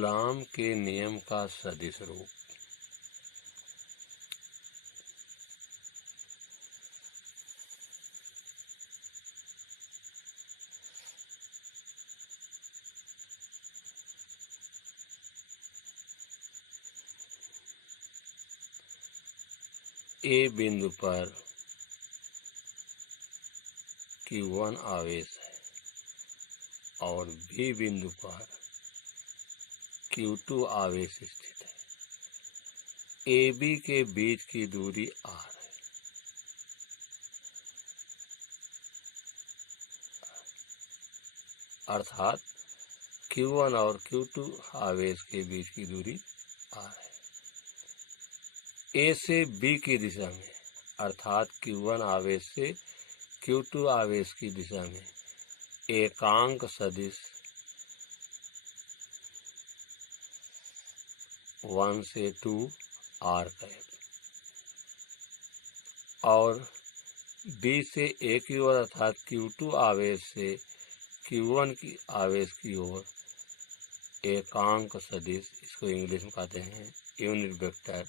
Coulomb के नियम का सदिश रूप। ए बिंदु पर Q1 आवेश है और बी बिंदु पर Q2 आवेश स्थित है। AB के बीच की दूरी R है। अर्थात Q1 और Q2 आवेश के बीच की दूरी R है। A से B की दिशा में अर्थात Q1 आवेश से Q2 आवेश की दिशा में एकांक सदिश 1 से 2 R कैप और B से A की ओर अर्थात Q2 आवेश से Q1 की आवेश की ओर एकांक सदिश, इसको इंग्लिश में कहते हैं यूनिट वेक्टर,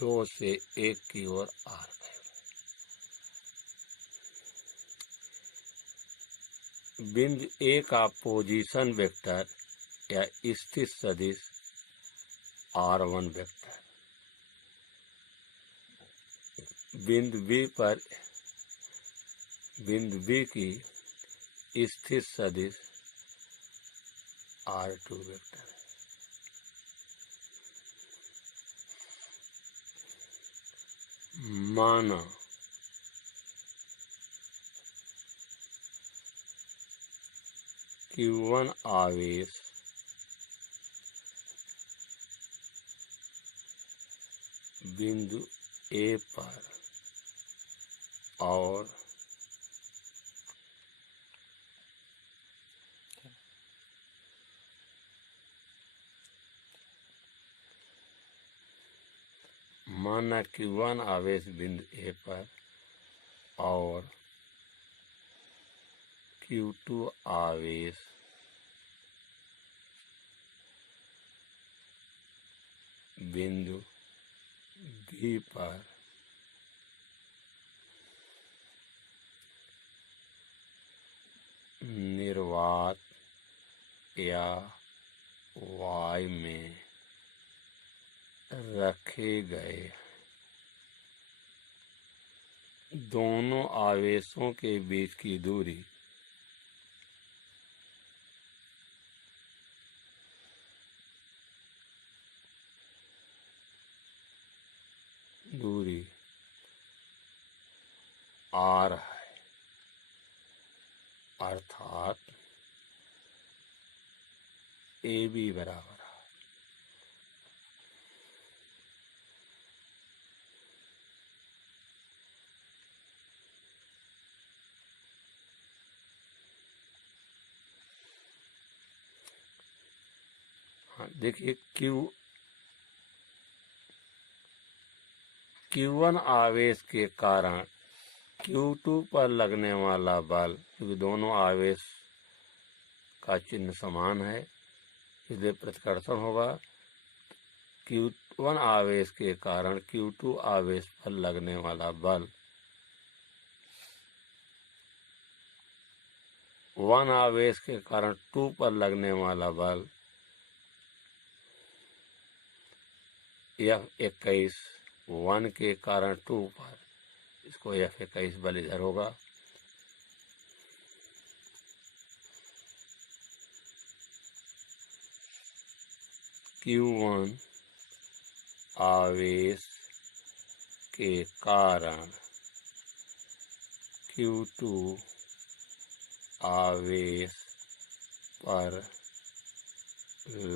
2 से 1 की ओर R कैप। बिंदु A का पोजीशन वेक्टर या स्थित सदिश R1 वेक्टर, बिंदु B की स्थित सदिश R2 वेक्टर है। माना Q1 आवेश बिंदु A पर और माना Q1 आवेश बिंदु A पर और Q2 आवेश बिंदु B पर निर्वात या Y में रखे गए दोनों आवेशों के बीच की दूरी R है। अर्थात AB बराबर है देखिए Q1 आवेश के कारण Q2 पर लगने वाला बल, क्योंकि दोनों आवेश का चिन्ह समान है इसलिए प्रतिकर्षण होगा। Q1 आवेश के कारण Q2 आवेश पर लगने वाला बल 1 आवेश के कारण 2 पर लगने वाला बल F21 1 के कारण 2 पर, इसको F21 बल इधर होगा। Q1 आवेश के कारण Q2 आवेश पर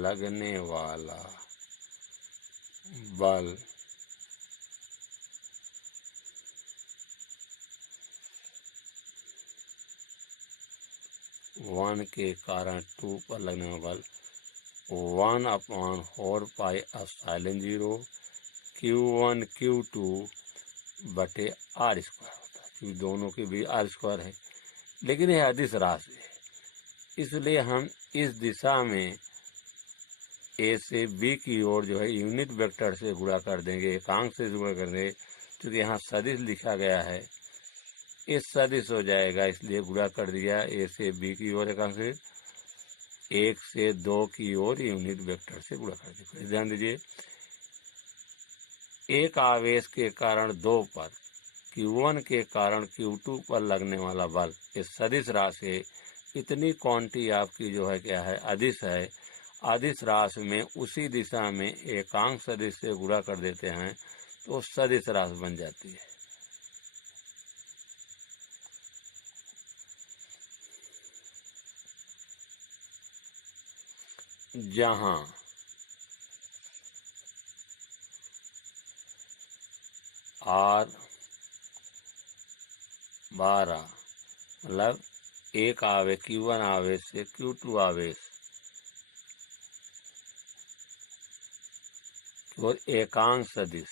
लगने वाला बल वन के कारण 2 पर लगने वाला बल 1/4πε0 Q1 Q2 बटे R स्क्वायर होता है, क्योंकि दोनों के भी R स्क्वायर है। लेकिन यह अदिश राशि है, इसलिए हम इस दिशा में ए से बी की ओर जो है यूनिट वेक्टर से गुणा कर देंगे, एकांक से गुणा कर देंगे, क्योंकि यहाँ सदिश लिखा गया है, इस सदिश हो जाएगा, इसलिए गुणा कर दिया। ए से बी की ओर एकांक से, 1 से 2 की ओर यूनिट वेक्टर से गुणा कर दिया। ध्यान दीजिए, एक आवेश के कारण दो पर, Q1 के कारण Q2 पर लगने वाला बल, इस सदिश राशि है। इतनी क्वांटिटी आपकी जो है क्या है, अदिश है। अदिश राशि में उसी दिशा में एकांक सदिश से गुणा कर देते हैं तो सदिश राशि बन जाती है। जहां R12 मतलब एक आवेश Q1 आवेश से Q2 आवेश और एकांक सदिश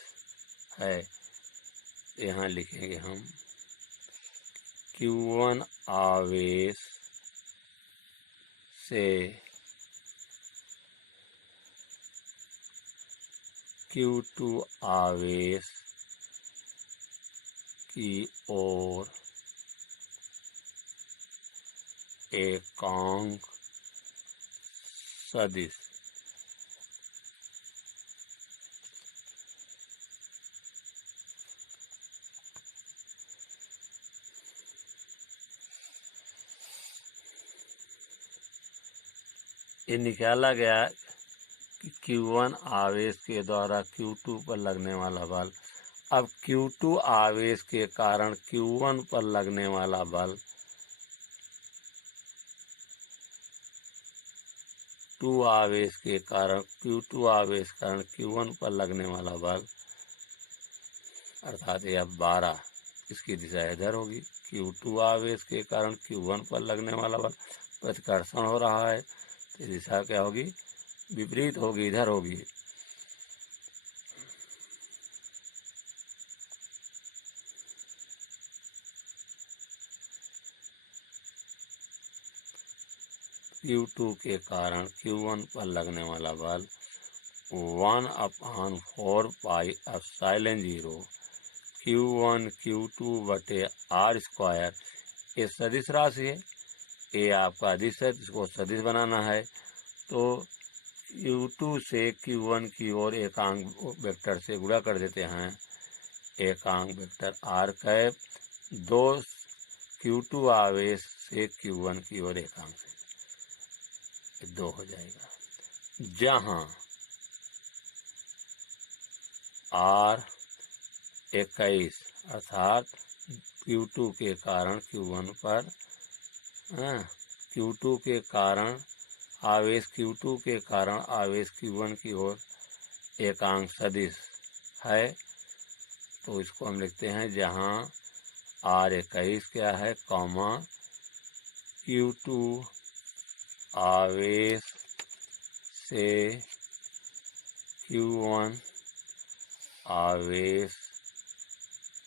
है, यहाँ लिखेंगे हम Q1 आवेश से Q2 आवेश की ओर एकांक सदिश। ये निकाला गया कि Q1 आवेश के द्वारा Q2 पर लगने वाला बल। अब Q2 आवेश के कारण Q1 पर लगने वाला बल 2 आवेश के कारण Q2 आवेश के कारण Q1 पर लगने वाला बल, अर्थात यह 12, इसकी दिशा इधर होगी। Q2 आवेश के कारण Q1 पर लगने वाला बल प्रतिकर्षण हो रहा है, तो दिशा क्या होगी, विपरीत होगी, इधर होगी। Q2 के कारण Q1 पर लगने वाला बल 1/4 पाई एप्सिलॉन 0 Q1 Q2 बटे R²। ये सदिश राशि है, ये आपका अदिश है, इसको सदिश बनाना है। तो Q2 से Q1 की ओर एकांक वेक्टर से गुणा कर देते हैं, एकांक वेक्टर R², 2 Q2 आवेश से Q1 की ओर एकांक से 2 हो जाएगा। जहां R21 अर्थात Q2 के कारण Q1 पर, Q2 के कारण आवेश Q2 के कारण आवेश Q1 की ओर एकांक सदिश है, तो इसको हम लिखते हैं जहां R21 क्या है, कॉमा Q2 आवेश से Q1 आवेश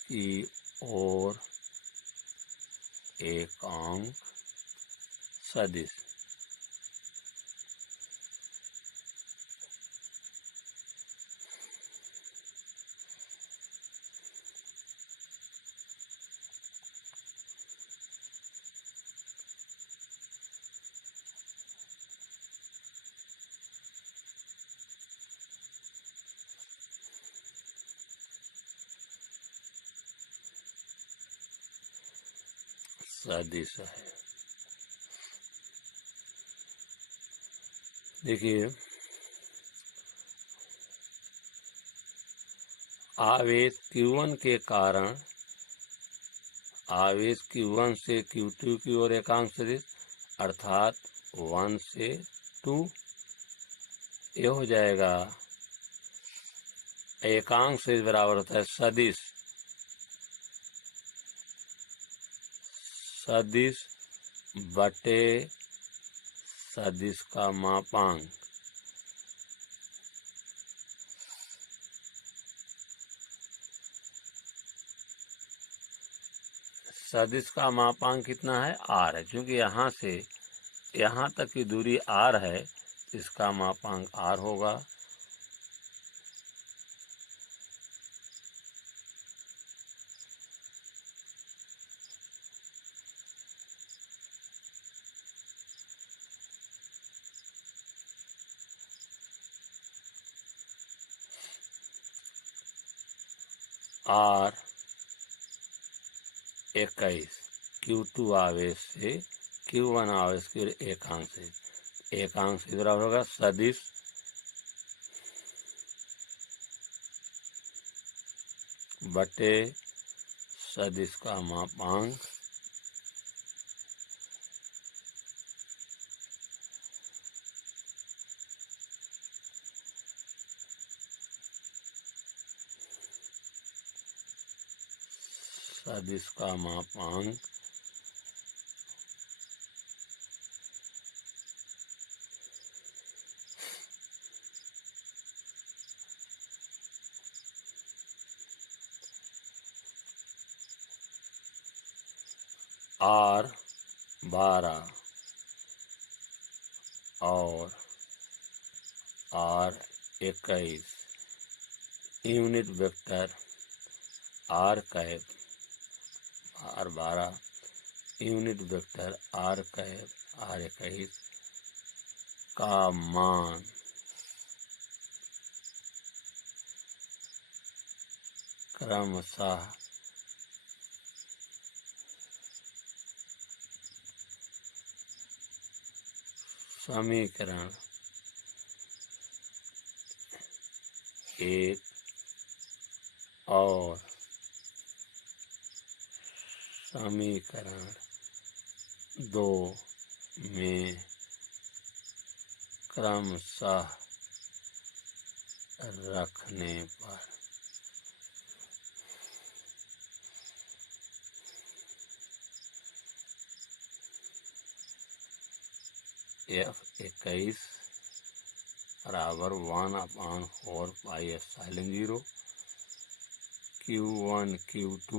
की ओर एकांक सदिश। सदिश है। देखिए, आवेश Q1 के कारण आवेश Q1 से Q2 की ओर एकांक सदिश, अर्थात 1 से 2, ये हो जाएगा। एकांक सदिश बराबर होता है सदिश, सदिश बटे सदिश का मापांक। सदिश का मापांक कितना है, R है। क्योंकि यहाँ से यहाँ तक की दूरी R है, इसका मापांक r होगा। r 21 Q2 आवेश से Q1 आवेश के एकांश से, एकांश की बराबर होगा सदिश बटे सदिश का मापांक सदिश का मापांक r 12 और r 21 unit vector r cap r 12 unit vector r cap r 21 का मान क्रमशः समीकरण 1 और समीकरण 2 में क्रमशः रखने पर F21 बराबर 1/4πε0 Q1 Q2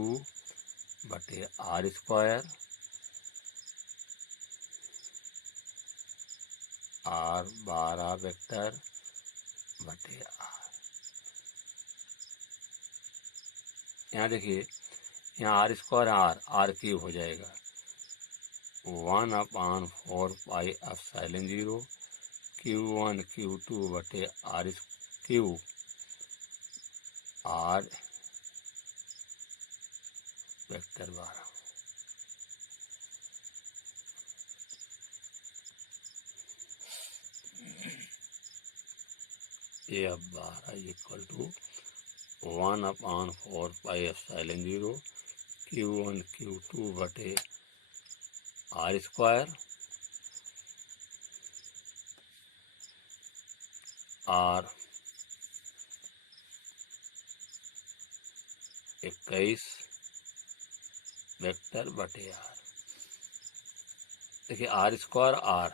बटे r स्क्वायर r 12 वेक्टर बटे r। यहाँ देखिए, यहाँ r स्क्वायर r क्यूब हो जाएगा 1/4πε0 Q1 Q2 बटे r cube r vector 12। F12 equal to 1/4πε0 Q1 Q2 बटे r स्क्वायर r 21 वेक्टर बटे r। देखिए r स्क्वायर r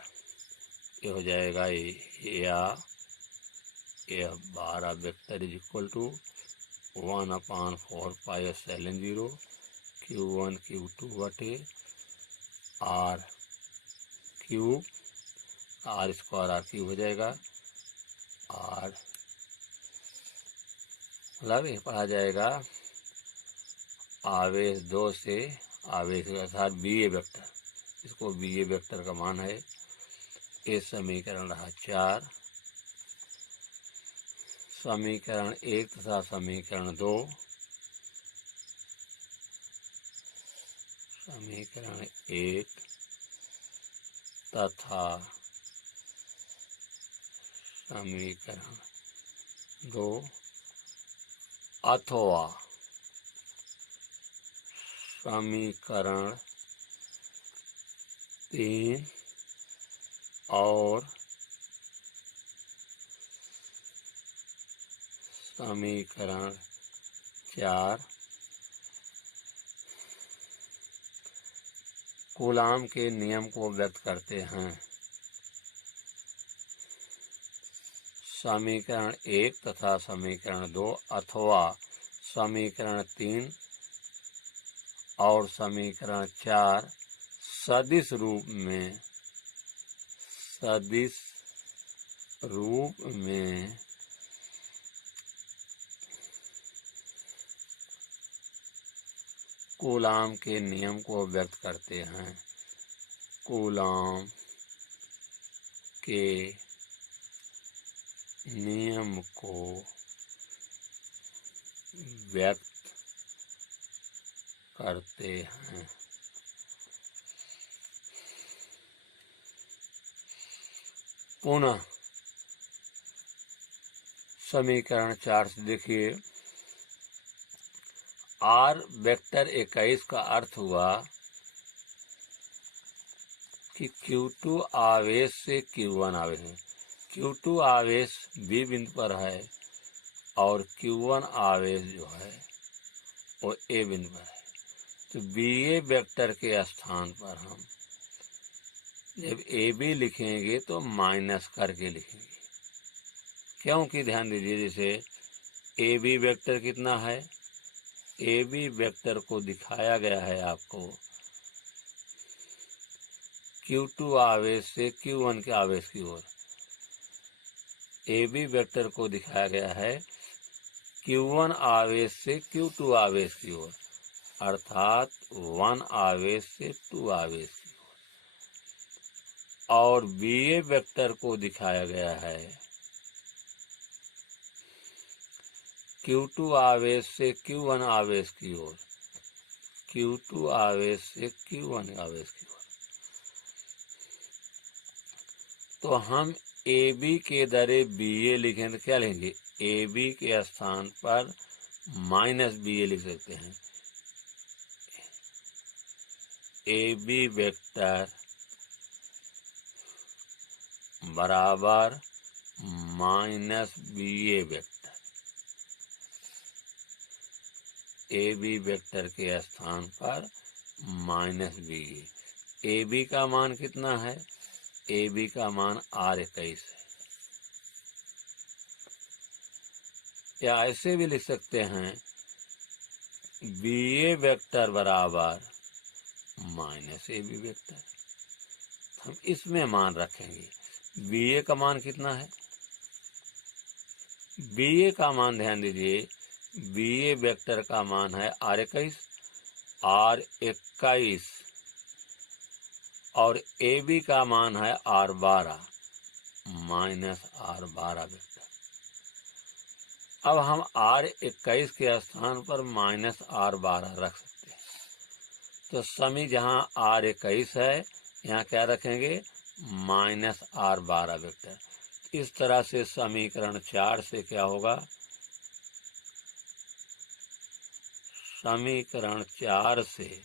ये हो जाएगा या F12 vector is equal to 1/4πε0 Q1 Q2 बटे r cube r square r cube हो जाएगा r मतलब ये पढ़ा जाएगा आवेश 2 से आवेश के साथ बी ए वेक्टर, इसको बी ए वेक्टर का मान है। ये समीकरण रहा 4। समीकरण 1 तथा समीकरण 2, समीकरण 1 तथा समीकरण 2 अथवा समीकरण 3 और समीकरण 4 कूलाम के नियम को व्यक्त करते हैं। समीकरण 1 तथा समीकरण 2 अथवा समीकरण 3 और समीकरण 4 सदिश रूप में सदिश रूप में कूलाम के नियम को व्यक्त करते हैं। कूलाम के नियम को व्यक्त करते हैं। पुनः समीकरण 4 से देखिए, R वेक्टर 21 का अर्थ हुआ कि Q2 आवेश से Q1 आवेश है। Q2 आवेश B बिंदु पर है और Q1 आवेश जो है वो A बिंदु पर है। तो BA वेक्टर के स्थान पर हम जब AB लिखेंगे तो माइनस करके लिखेंगे, क्योंकि ध्यान दीजिए जैसे AB वेक्टर कितना है, AB वेक्टर को दिखाया गया है आपको Q2 आवेश से Q1 के आवेश की ओर। AB वेक्टर को दिखाया गया है Q1 आवेश से Q2 आवेश की ओर, अर्थात 1 आवेश से 2 आवेश की ओर। और BA वेक्टर को दिखाया गया है Q2 आवेश से Q1 आवेश की ओर, Q2 आवेश से Q1 आवेश की ओर। तो हम AB के दरे BA लिखें तो क्या लेंगे, AB के स्थान पर माइनस BA लिख सकते हैं। AB वेक्टर बराबर minus BA vector. AB vector के स्थान पर माइनस BA। AB का मान कितना है, AB का मान R21 है। या ऐसे भी लिख सकते हैं BA वेक्टर बराबर माइनस AB वेक्टर। हम इसमें मान रखेंगे। BA का मान कितना है, BA का मान ध्यान दीजिए, BA वेक्टर का मान है R21 और AB का मान है R12 माइनस R12 वेक्टर। अब हम R21 के स्थान पर माइनस R12 रख सकते हैं। तो समी जहाँ R21 है यहाँ क्या रखेंगे, माइनस R12 वेक्टर। इस तरह से समीकरण 4 से क्या होगा, समीकरण 4 से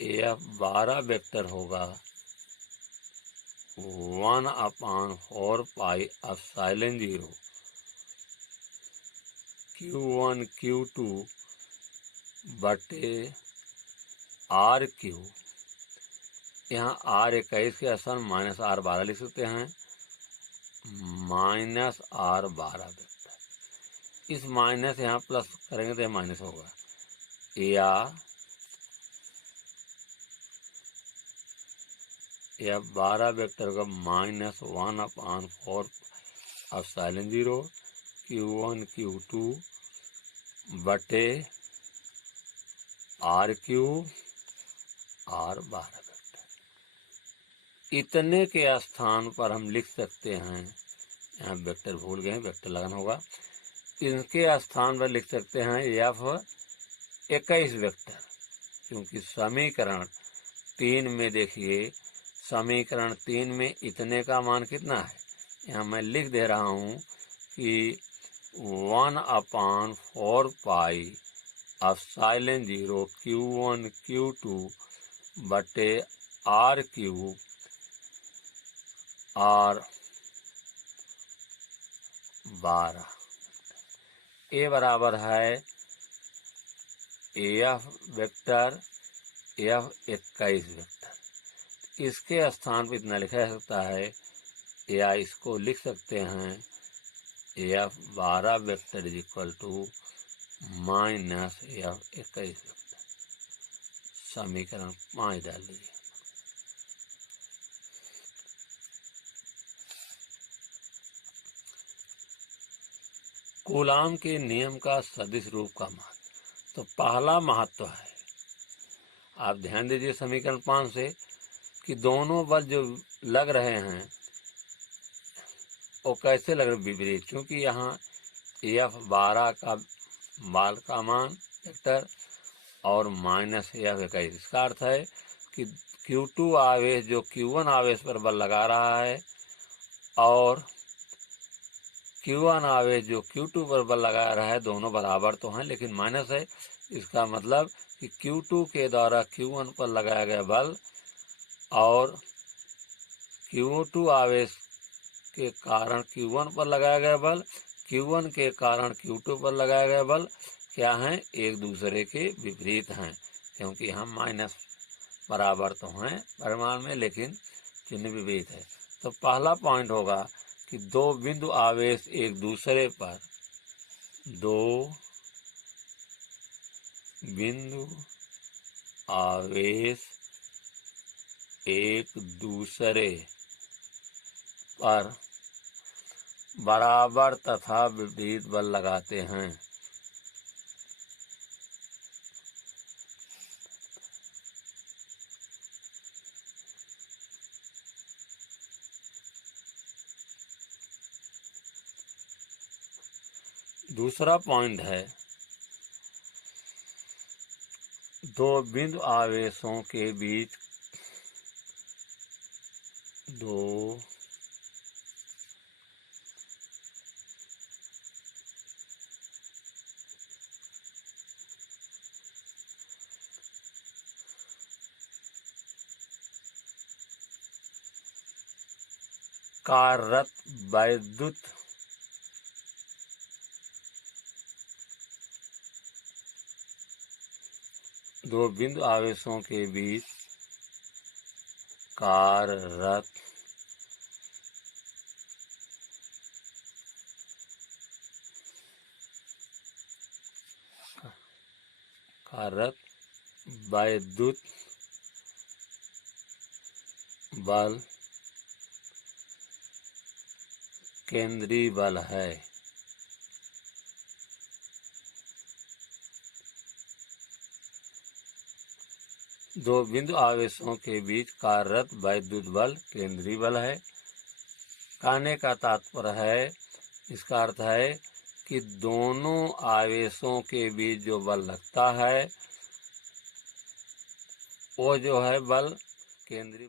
F12 वेक्टर होगा 1/4 पाई एप्सिलॉन 0 Q1 Q2 बटे R3। यहाँ R21 के स्थान माइनस R12 लिख सकते हैं, माइनस R12 वेक्टर। इस माइनस यहाँ प्लस करेंगे तो यह माइनस होगा, या 12 वेक्टर का माइनस 1/4 एप्सिलॉन 0 Q1 Q2 बटे R3 R12 वेक्टर। इतने के स्थान पर हम लिख सकते हैं, यहाँ वेक्टर भूल गए, वेक्टर लगाना होगा। इनके स्थान पर लिख सकते हैं F21 वेक्टर, क्योंकि समीकरण 3 में देखिए, समीकरण 3 में इतने का मान कितना है, यहाँ मैं लिख दे रहा हूँ कि 1/4 पाई एप्सिलॉन 0 Q1 Q2 बटे R3 R12। ए बराबर है F वेक्टर F21 वेक्टर। इसके स्थान पर इतना लिखा जा सकता है, या इसको लिख सकते हैं F12 vector is equal to minus F21 vector. समीकरण 5 डाल लीजिए। कूलाम के नियम का सदिश रूप का महत्व। तो पहला महत्व है, आप ध्यान दीजिए समीकरण 5 से, कि दोनों बल जो लग रहे हैं वो कैसे लग रहे, विपरीत। क्योंकि यहाँ F12 का बल का मान वेक्टर और -F21, इसका अर्थ है कि Q2 आवेश जो Q1 आवेश पर बल लगा रहा है और Q1 आवेश जो Q2 पर बल लगा रहा है, दोनों बराबर तो हैं लेकिन माइनस है। इसका मतलब कि Q2 के द्वारा Q1 पर लगाया गया बल और Q2 आवेश के कारण Q1 पर लगाया गया बल, Q1 के कारण Q2 पर लगाया गया बल क्या हैं, एक दूसरे के विपरीत हैं। क्योंकि हम माइनस बराबर तो हैं परिमाण में लेकिन चिन्ह विपरीत है। तो पहला पॉइंट होगा कि दो बिंदु आवेश एक दूसरे पर, दो बिंदु आवेश एक दूसरे पर बराबर तथा विपरीत बल लगाते हैं। दूसरा पॉइंट है, दो बिंदु आवेशों के बीच दो कार्यरत वैद्युत दो बिंदु आवेशों के बीच कार्यरत वैद्युत बल केंद्रीय बल है। दो बिंदु आवेशों के बीच कार्यरत वैद्युत बल केंद्रीय बल है। कहने का तात्पर्य है, इसका अर्थ है कि दोनों आवेशों के बीच जो बल लगता है वो जो है बल केंद्रीय